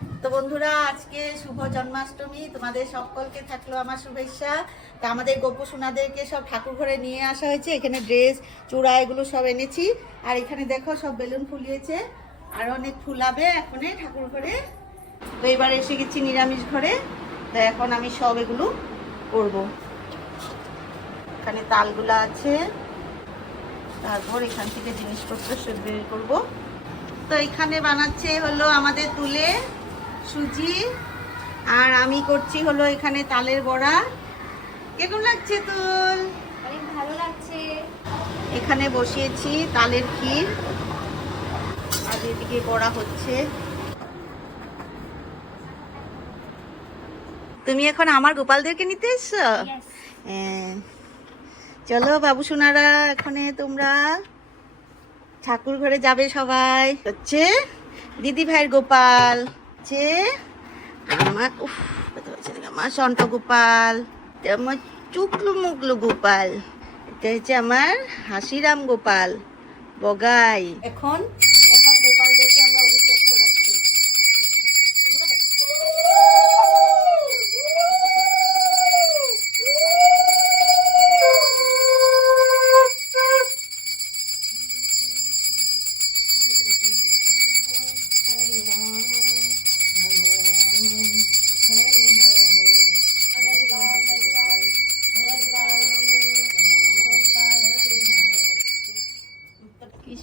তো বন্ধুরা, আজকে শুভ জন্মাষ্টমী। তোমাদের সকলকে থাকল আমার শুভেচ্ছা। তা আমাদের গোপু সোনাদেরকে সব ঠাকুর ঘরে নিয়ে আসা হয়েছে। এখানে ড্রেস, চূড়া, এগুলো সব এনেছি। আর এখানে দেখো, সব বেলুন ফুলিয়েছে। আর অনেক ফুলাবে এখনে ঠাকুর ঘরে। তো এবার এসে গেছি নিরামিষ ঘরে। তো এখন আমি সব এগুলো করব। এখানে তালগুলা আছে। তারপর এখান থেকে জিনিসপত্র সব বের করব। তো এখানে বানাচ্ছে হলো আমাদের তুলে সুজি। আর আমি করছি হলো এখানে তালের বড়া। কেমন লাগছে অনেক ভালো লাগছে। এখানে বসিয়েছি তালের ক্ষীর। আর এদিকে বড়া হচ্ছে। তুমি এখন আমার গোপালদেরকে নিতে এসছো? হ্যাঁ। চলো বাবু সোনারা এখানে তোমরা ঠাকুর ঘরে যাবে সবাই। হচ্ছে দিদি ভাইয়ের গোপাল। হচ্ছে আমার উফ? আমার সন্ত গোপাল আমার চুকলু মুকলু গোপাল এটা হচ্ছে আমার হাসিরাম গোপাল, বগাই এখন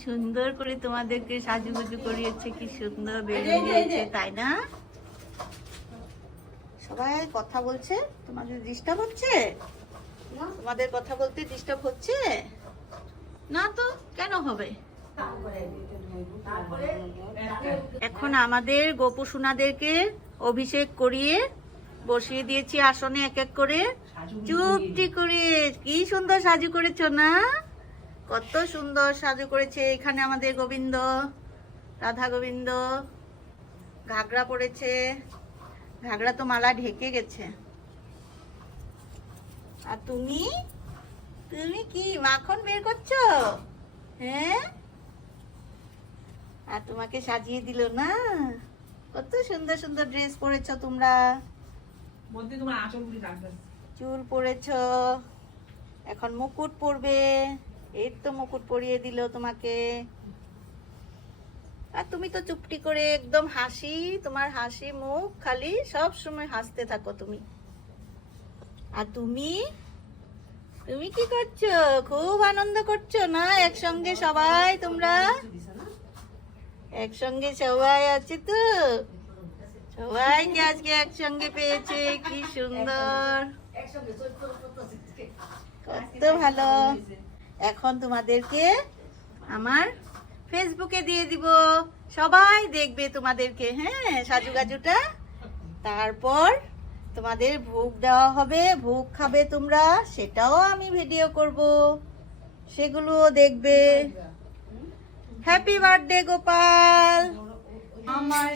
সুন্দর করে তোমাদেরকে সাজুগুজু করিয়েছে কি সুন্দর বেলুন দিয়েছে তাই না? সবাই কথা বলছে? তোমাদের ডিস্টার্ব হচ্ছে? তোমাদের কথা বলতে ডিস্টার্ব হচ্ছে? না তো কেন হবে? এখন আমাদের গোপু সোনাদেরকে অভিষেক করিয়ে বসিয়ে দিয়েছি আসনে এক এক করে। চুপটি করে কি সুন্দর সাজু করেছ না? কত সুন্দর সাজু করেছে। এখানে আমাদের গোবিন্দ রাধা গোবিন্দ ঘাগরা পড়েছে। ঘাগরা তো মালা ঢেকে গেছে। আর তুমি? তুমি কি মাখন বের করছ? হ্যাঁ? আর তোমাকে সাজিয়ে দিল না? কত সুন্দর সুন্দর ড্রেস পরেছো তোমরা। তোমার চুল পরেছ। এখন মুকুট পরবে। এই তো মুকুট পরিয়ে দিল তোমাকে। আর তুমি তো চুপটি করে একদম হাসি তোমার হাসি মুখ খালি সব সময় হাসতে থাকো তুমি। আর তুমি? তুমি কি করছ? খুব আনন্দ করছ না? একসঙ্গে সবাই তোমরা? একসঙ্গে সবাই আছে তো? সবাইকে আজকে একসঙ্গে পেয়েছে কি সুন্দর। কত ভালো। এখন তোমাদেরকে আমার ফেসবুকে দিয়ে দিব। সবাই দেখবে তোমাদেরকে হ্যাঁ সাজুগাজুটা। তারপর তোমাদের ভোগ দেওয়া হবে, ভোগ খাবে তোমরা, সেটাও আমি ভিডিও করব। সেগুলোও দেখবে। Happy birthday Gopal. আমার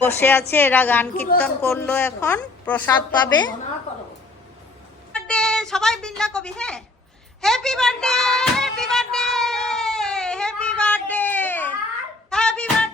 বসে আছে, এরা গান কীর্তন করল এখন, প্রসাদ পাবে। সবাই বিনলা কবি হ্যাঁ? Happy birthday happy birthday happy birthday happy birthday